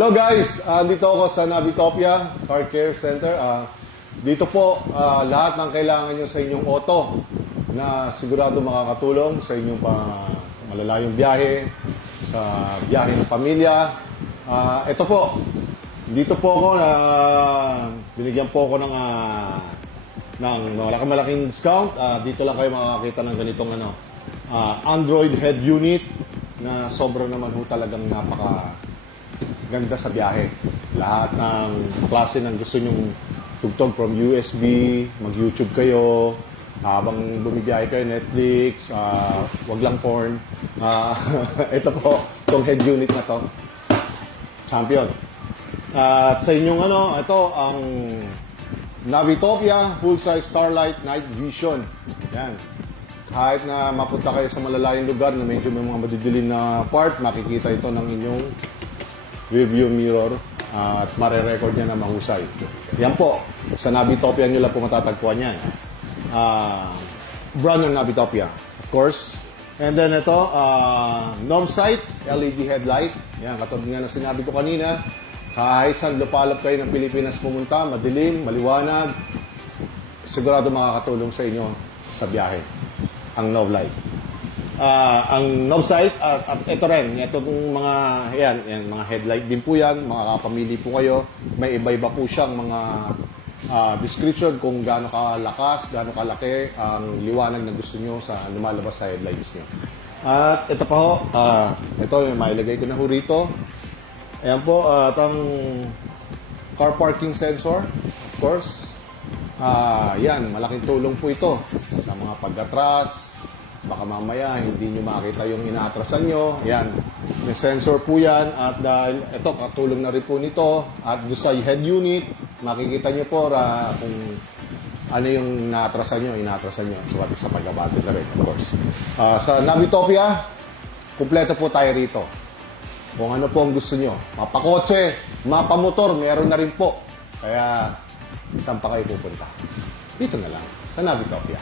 Hello guys, dito ako sa Navitopia Car Care Center. Dito po lahat ng kailangan nyo sa inyong auto na sigurado makakatulong sa inyong malalayong biyahe, sa biyahe ng pamilya. Ito po, dito po ako na binigyan po ako ng malaking discount. Dito lang kayo makakita ng ganitong Android head unit na sobra naman ho talagang ganda sa biyahe. Lahat ng klase ng gusto nyong tugtog from USB, mag-YouTube kayo, habang bumibiyahe kayo, Netflix, wag lang porn. Ito po, itong head unit na to. Champion. At sa inyong ito ang Navitopia Full-Size Starlight Night Vision. Yan. Kahit na mapunta kayo sa malalayong lugar na medyo may mga madidilim na part, makikita ito ng inyong review mirror at mare-record niya na mahusay. Yan po, sa Navitopia nyo lang po matatagpuan yan. Brand ng Navitopia, of course. And then ito, Novsight LED headlight. Yan, katulad nga na sinabi ko kanina, kahit saan lupalop kayo ng Pilipinas pumunta, madilim, maliwanag, sigurado makakatulong sa inyo sa biyahe ang Novlight. Ang Novsight at ito rin, itong mga mga headlight din po yan, mga kapamili po kayo. May iba-iba po siyang mga description kung gaano kalakas, gaano kalaki ang liwanag na gusto nyo sa lumalabas sa headlights nyo. At ito pa ho, ito yung mailagay ko na ho rito. Ayan po, itong car parking sensor, of course. Yan, malaking tulong po ito sa mga pag-atras. Baka mamaya hindi nyo makita yung inaatrasan nyo. Yan, may sensor po yan. At dahil ito, katulong na rin po nito. At doon sa head unit, makikita nyo po kung ano yung inaatrasan nyo. So, at sa pag-abate na rin, of course. Sa Navitopia, kumpleto po tayo rito. Kung ano po ang gusto nyo. Mapakotse, mapamotor, meron na rin po. Kaya, saan pa kayo pupunta? Dito na lang, sa Navitopia.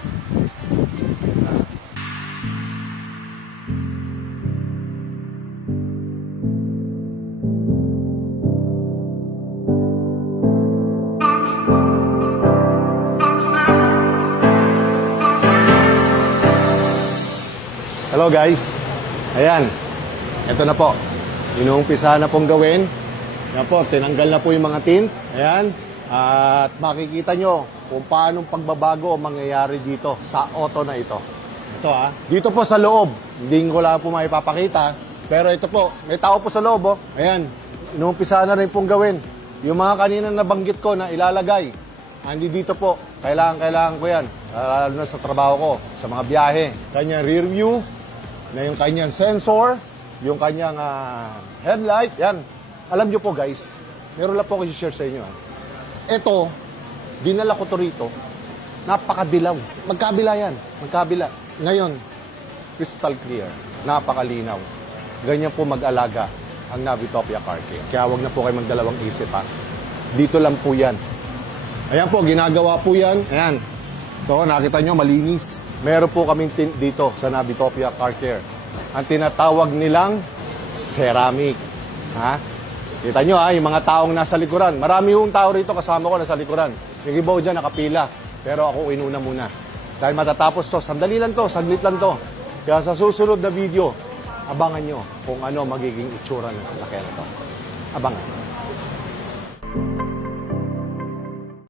Hello guys. Ayan. Ito na po. Inuumpisa na pong gawin. Ayan po, tinanggal na po yung mga tint. Ayan. At makikita nyo kung paano pagbabago ang mangyayari dito sa auto na ito. Ito dito po sa loob. Hindi ko lang po maipapakita. Pero ito po, may tao po sa loob. Ayan. Inuumpisa na rin pong gawin. Yung mga kanina nabanggit ko na ilalagay. Andi dito po. Kailangan ko yan. Lalo na sa trabaho ko, sa mga biyahe. Kanyang rear view, na yung kanyang sensor, yung kanyang headlight, yan. Alam nyo po guys, meron lang po ako i-share sa inyo. Ito, dinala ko to rito, napakadilaw. Magkabila yan, magkabila. Ngayon, crystal clear, napakalinaw. Ganyan po mag-alaga ang Navitopia Car Care. Kaya wag na po kayo magdalawang isip Dito lang po yan. Ayan po, ginagawa po yan. Ayan. So, nakita nyo, malinis. Meron po kaming tint dito sa Navitopia Car Care. Ang tinatawag nilang ceramic. Kita nyo yung mga taong nasa likuran. Marami yung tao rito kasama ko nasa likuran. Yung iba dyan nakapila. Pero ako inuna muna. Dahil matatapos to, sandali lang to, saglit lang to. Kaya sa susunod na video, abangan nyo kung ano magiging itsura ng sasakyan na to. Abangan.